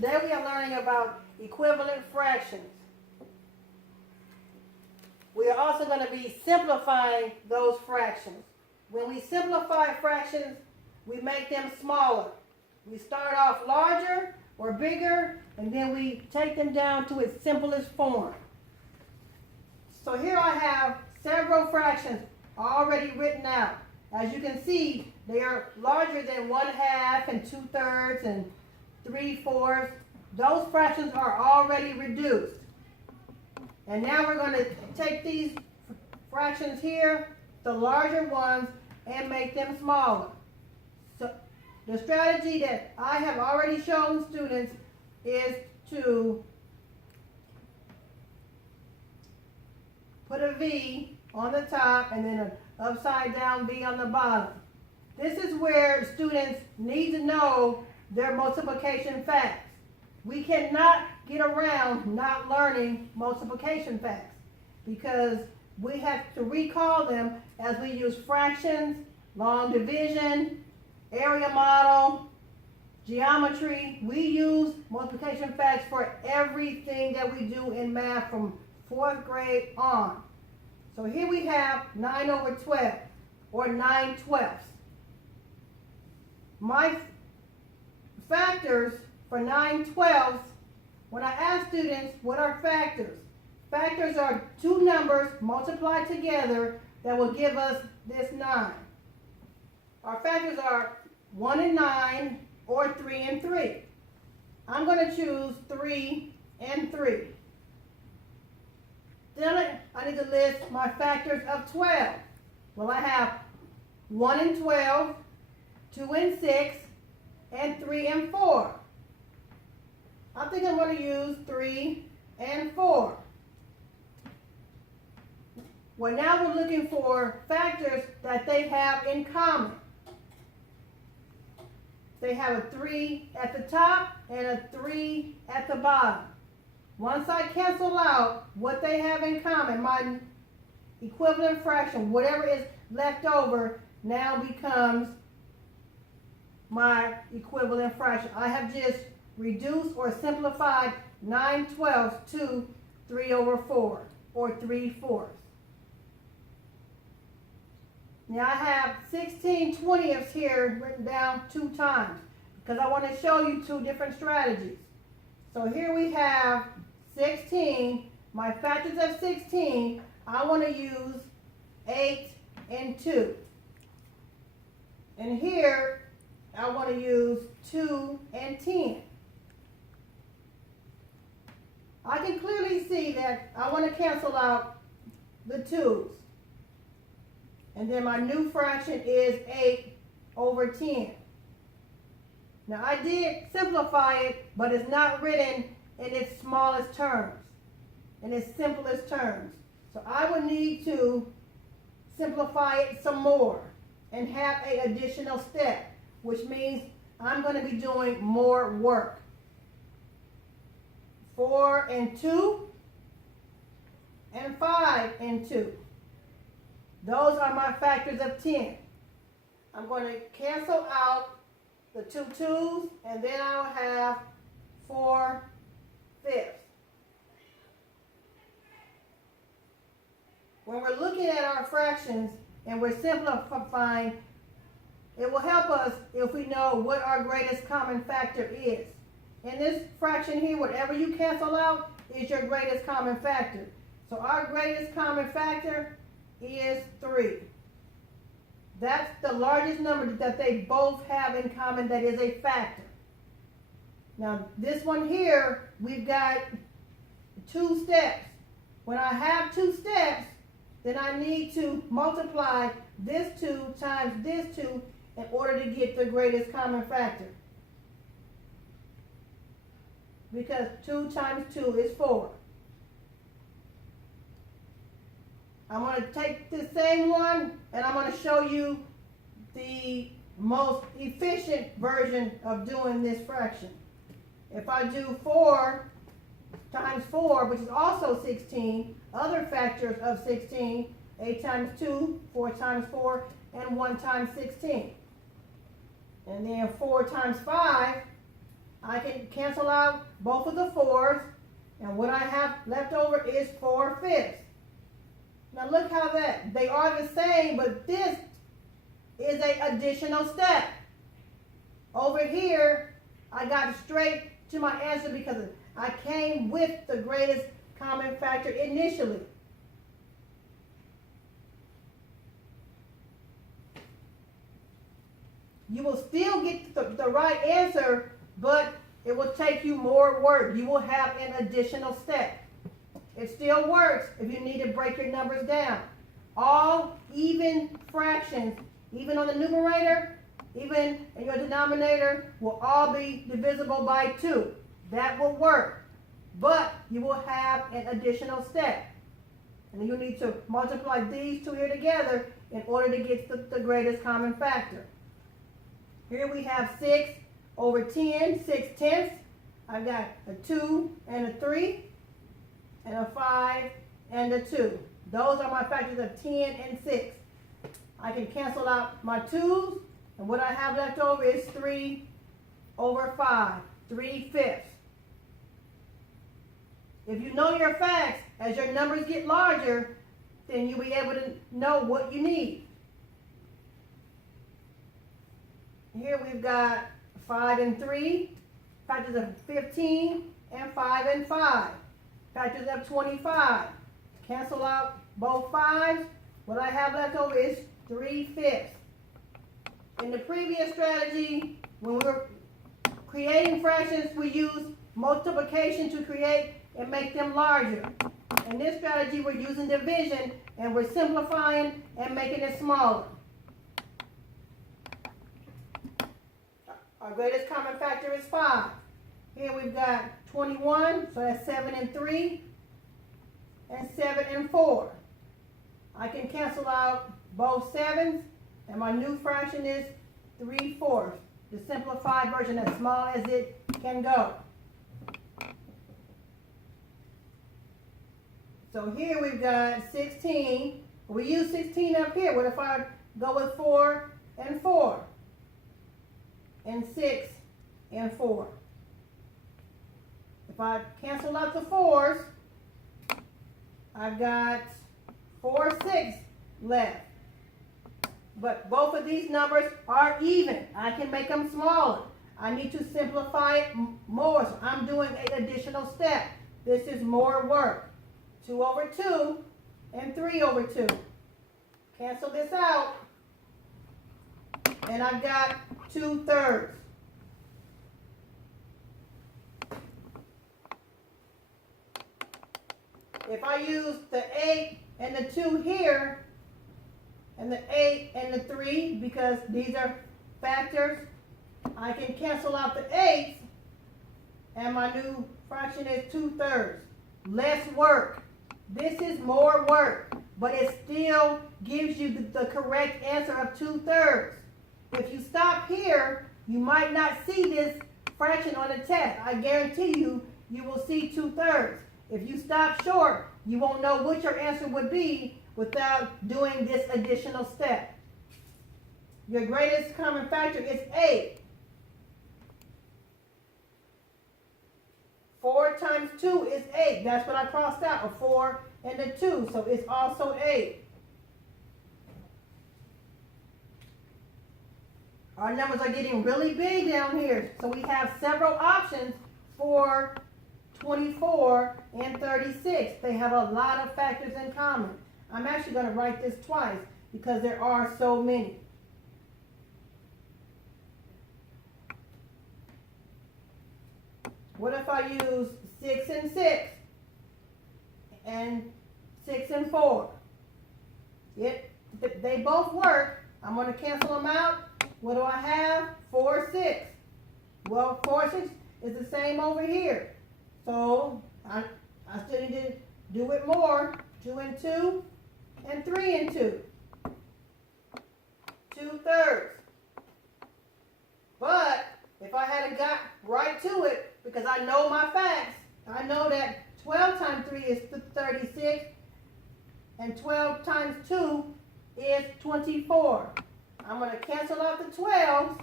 Today we are learning about equivalent fractions. We are also going to be simplifying those fractions. When we simplify fractions, we make them smaller. We start off larger or bigger, and then we take them down to its simplest form. So here I have several fractions already written out. As you can see, they are larger than 1/2 and 2/3 and 3/4. Those fractions are already reduced. And now we're going to take these fractions here, the larger ones, and make them smaller. So the strategy that I have already shown students is to put a V on the top and then an upside down V on the bottom. This is where students need to know their multiplication facts. We cannot get around not learning multiplication facts because we have to recall them as we use fractions, long division, area model, geometry. We use multiplication facts for everything that we do in math from 4th grade on. So here we have 9/12 or 9/12. My factors for 9/12, when I ask students what are factors, factors are two numbers multiplied together that will give us this 9. Our factors are 1 and 9 or 3 and 3. I'm going to choose 3 and 3. Then I need to list my factors of 12. Well, I have 1 and 12, 2 and 6, and 3 and 4. I think I'm going to use 3 and 4. Well, now we're looking for factors that they have in common. They have a 3 at the top and a 3 at the bottom. Once I cancel out what they have in common, my equivalent fraction, whatever is left over, now becomes my equivalent fraction. I have just reduced or simplified 9/12 to 3/4 or 3/4. Now I have 16/20 here written down 2 times because I want to show you 2 different strategies. So here we have 16. My factors of 16, I want to use 8 and 2. And here I want to use 2 and 10. I can clearly see that I want to cancel out the 2's. And then my new fraction is 8/10. Now I did simplify it, but it's not written in its smallest terms, in its simplest terms. So I would need to simplify it some more and have an additional step, which means I'm going to be doing more work. 4 and 2 and 5 and 2. Those are my factors of 10. I'm going to cancel out the 2 2's and then I'll have 4/5. When we're looking at our fractions and we're simplifying, it will help us if we know what our greatest common factor is. In this fraction here, whatever you cancel out is your greatest common factor. So our greatest common factor is 3. That's the largest number that they both have in common that is a factor. Now this one here, we've got 2 steps. When I have 2 steps, then I need to multiply this 2 times this 2 in order to get the greatest common factor. Because 2 times 2 is 4. I'm going to take the same one and I'm going to show you the most efficient version of doing this fraction. If I do 4 times 4, which is also 16, other factors of 16, 8 times 2, 4 times 4, and 1 times 16. And then 4 times 5 I can cancel out both of the 4s, and what I have left over is 4/5. Now look how they are the same, but this is an additional step. Over here, I got straight to my answer because I came with the greatest common factor initially. You will still get the right answer, but it will take you more work. You will have an additional step. It still works if you need to break your numbers down. All even fractions, even on the numerator, even in your denominator, will all be divisible by 2. That will work, but you will have an additional step. And you need to multiply these two here together in order to get the greatest common factor. Here we have 6 over 10, 6/10. I've got a 2 and a 3, and a 5 and a 2. Those are my factors of 10 and 6. I can cancel out my 2's, and what I have left over is 3 over 5, 3/5. If you know your facts, as your numbers get larger, then you'll be able to know what you need. Here we've got 5 and 3, factors of 15, and 5 and 5, factors of 25. Cancel out both 5's. What I have left over is 3/5. In the previous strategy, when we were creating fractions, we used multiplication to create and make them larger. In this strategy, we're using division, and we're simplifying and making it smaller. Our greatest common factor is 5. Here we've got 21, so that's 7 and 3, and 7 and 4. I can cancel out both 7's, and my new fraction is 3/4, the simplified version, as small as it can go. So here we've got 16. We use 16 up here. What if I go with 4 and 4? And 6 and 4. If I cancel out the 4's, I've got 4/6 left. But both of these numbers are even. I can make them smaller. I need to simplify it more, so I'm doing an additional step. This is more work. 2 over 2 and 3 over 2. Cancel this out, and I've got 2/3. If I use the 8 and the 2 here, and the 8 and the 3, because these are factors, I can cancel out the 8's, and my new fraction is 2/3. Less work. This is more work, but it still gives you the correct answer of 2/3. If you stop here, you might not see this fraction on the test. I guarantee you, you will see 2/3. If you stop short, you won't know what your answer would be without doing this additional step. Your greatest common factor is 8. 4 times 2 is 8. That's what I crossed out, a 4 and a 2. So it's also 8. Our numbers are getting really big down here. So we have several options for 24 and 36. They have a lot of factors in common. I'm actually going to write this twice because there are so many. What if I use 6 and 6 and 6 and 4? They both work. I'm going to cancel them out. What do I have? 4, 6. Well, 4, 6 is the same over here. So I still need to do it more. 2 and 2 and 3 and 2. 2/3. But if I had got right to it, because I know my facts, I know that 12 times 3 is 36, and 12 times 2 is 24. I'm going to cancel out the 12s,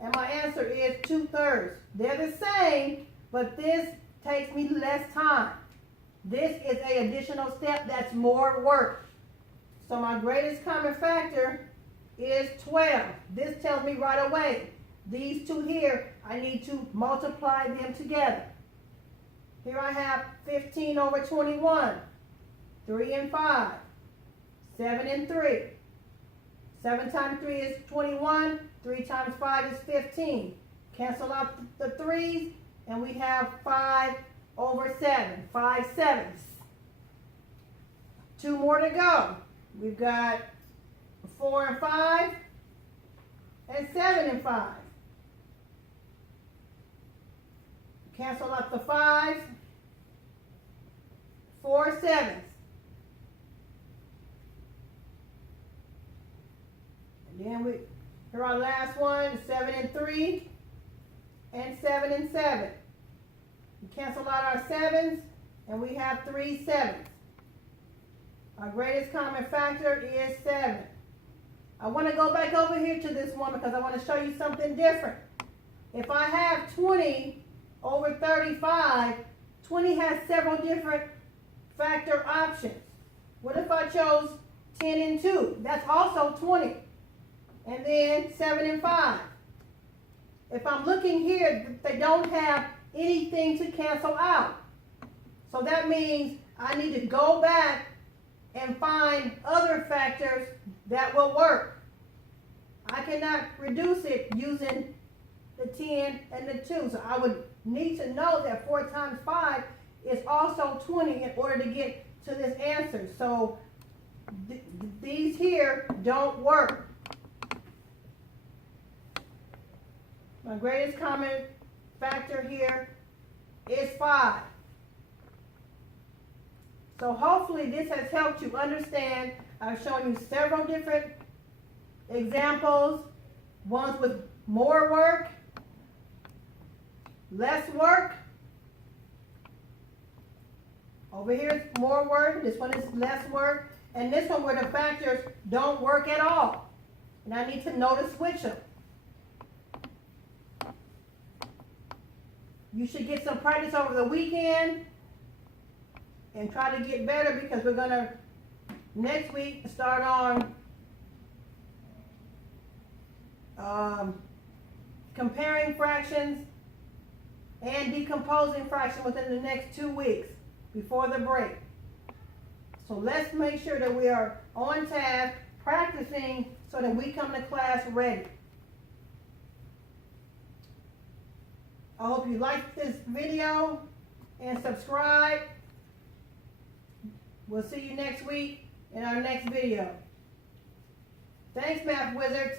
And my answer is 2/3. They're the same, but this takes me less time. This is an additional step that's more work. So my greatest common factor is 12. This tells me right away, these two here, I need to multiply them together. Here I have 15 over 21, 3 and 5, 7 and 3. 7 times 3 is 21, 3 times 5 is 15. Cancel out the 3's, and we have 5 over 7, 5/7. 2 more to go. We've got 4 and 5, and 7 and 5. Cancel out the 5's, 4 7's. And then here our last one, 7 and 3, and 7 and 7. We cancel out our 7's, and we have 3 7's. Our greatest common factor is 7. I want to go back over here to this one because I want to show you something different. If I have 20 over 35, 20 has several different factor options. What if I chose 10 and 2? That's also 20. And then 7 and 5. If I'm looking here, they don't have anything to cancel out. So that means I need to go back and find other factors that will work. I cannot reduce it using the 10 and the 2. So I would need to know that 4 times 5 is also 20 in order to get to this answer. So these here don't work. My greatest common factor here is 5. So hopefully this has helped you understand. I've shown you several different examples, ones with more work, less work. Over here is more work, this one is less work, and this one where the factors don't work at all. And I need to know to switch them. You should get some practice over the weekend and try to get better, because we're going to next week start on comparing fractions and decomposing fractions within the next 2 weeks before the break. So let's make sure that we are on task, practicing, so that we come to class ready. I hope you liked this video and subscribe. We'll see you next week in our next video. Thanks, Math Wizards.